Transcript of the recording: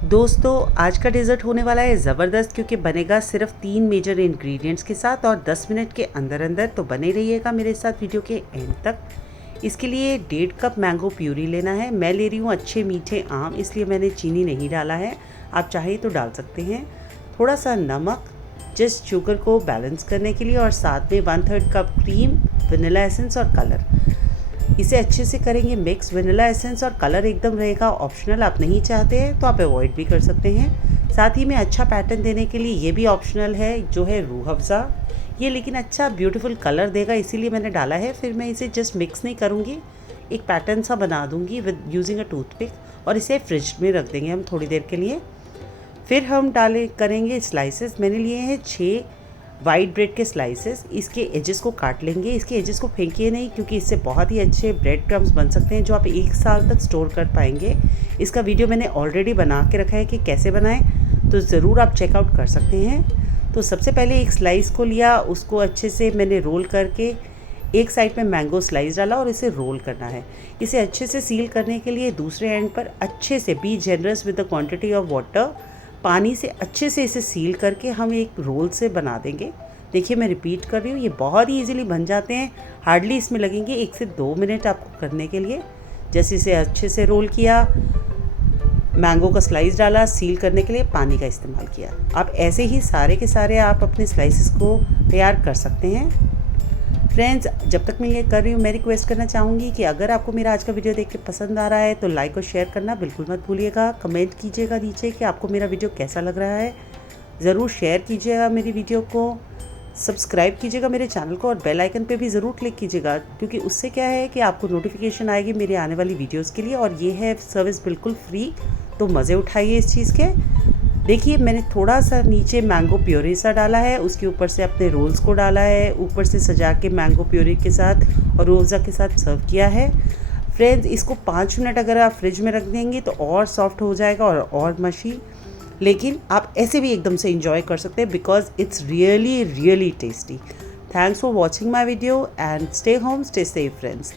दोस्तों आज का डेज़र्ट होने वाला है ज़बरदस्त क्योंकि बनेगा सिर्फ 3 मेजर इंग्रेडिएंट्स के साथ और 10 मिनट के अंदर अंदर। तो बने रहिएगा मेरे साथ वीडियो के एंड तक। इसके लिए 1.5 कप मैंगो प्यूरी लेना है। मैं ले रही हूँ अच्छे मीठे आम, इसलिए मैंने चीनी नहीं डाला है, आप चाहें तो डाल सकते हैं। थोड़ा सा नमक जस्ट शुगर को बैलेंस करने के लिए, और साथ में 1/3 कप क्रीम, वनीला एसेंस और कलर। इसे अच्छे से करेंगे मिक्स। वनीला एसेंस और कलर एकदम रहेगा ऑप्शनल, आप नहीं चाहते हैं तो आप अवॉइड भी कर सकते हैं। साथ ही में अच्छा पैटर्न देने के लिए ये भी ऑप्शनल है जो है रूह अफ़ज़ा, ये लेकिन अच्छा ब्यूटीफुल कलर देगा इसीलिए मैंने डाला है। फिर मैं इसे जस्ट मिक्स नहीं करूँगी, एक पैटर्न सा बना दूँगी विद यूजिंग अ टूथपिक, और इसे फ्रिज में रख देंगे हम थोड़ी देर के लिए। फिर हम करेंगे स्लाइसेस। मैंने लिए हैं 6 वाइट ब्रेड के स्लाइसेस। इसके एजेस को काट लेंगे, इसके एजेस को फेंकिए नहीं क्योंकि इससे बहुत ही अच्छे ब्रेड क्रम्स बन सकते हैं जो आप 1 साल तक स्टोर कर पाएंगे। इसका वीडियो मैंने ऑलरेडी बना के रखा है कि कैसे बनाएं, तो ज़रूर आप चेकआउट कर सकते हैं। तो सबसे पहले एक स्लाइस को लिया, उसको अच्छे से मैंने रोल करके एक साइड में मैंगो स्लाइस डाला और इसे रोल करना है। इसे अच्छे से सील करने के लिए दूसरे एंड पर अच्छे से B generous with the quantity of water, पानी से अच्छे से इसे सील करके हम एक रोल से बना देंगे। देखिए मैं रिपीट कर रही हूँ, ये बहुत ही इजीली बन जाते हैं। हार्डली इसमें लगेंगे 1 से 2 मिनट आपको करने के लिए। जैसे इसे अच्छे से रोल किया, मैंगो का स्लाइस डाला, सील करने के लिए पानी का इस्तेमाल किया। आप ऐसे ही सारे के सारे आप अपने स्लाइसेस को तैयार कर सकते हैं। फ्रेंड्स, जब तक मैं ये कर रही हूँ मैं रिक्वेस्ट करना चाहूँगी कि अगर आपको मेरा आज का वीडियो देख के पसंद आ रहा है तो लाइक और शेयर करना बिल्कुल मत भूलिएगा। कमेंट कीजिएगा नीचे कि आपको मेरा वीडियो कैसा लग रहा है। ज़रूर शेयर कीजिएगा मेरी वीडियो को, सब्सक्राइब कीजिएगा मेरे चैनल को, और बेल आइकन पे भी ज़रूर क्लिक कीजिएगा क्योंकि उससे क्या है कि आपको नोटिफिकेशन आएगी मेरे आने वाली वीडियोज़ के लिए। और ये है सर्विस बिल्कुल फ्री, तो मज़े उठाइए इस चीज़ के। देखिए मैंने थोड़ा सा नीचे मैंगो प्योरी सा डाला है, उसके ऊपर से अपने रोल्स को डाला है, ऊपर से सजा के मैंगो प्योरी के साथ और रूह अफ़ज़ा के साथ सर्व किया है। फ्रेंड्स, इसको 5 मिनट अगर आप फ्रिज में रख देंगे तो और सॉफ्ट हो जाएगा और मशी। लेकिन आप ऐसे भी एकदम से इंजॉय कर सकते हैं because it's really really tasty. Thanks for watching my video and stay home, stay safe friends.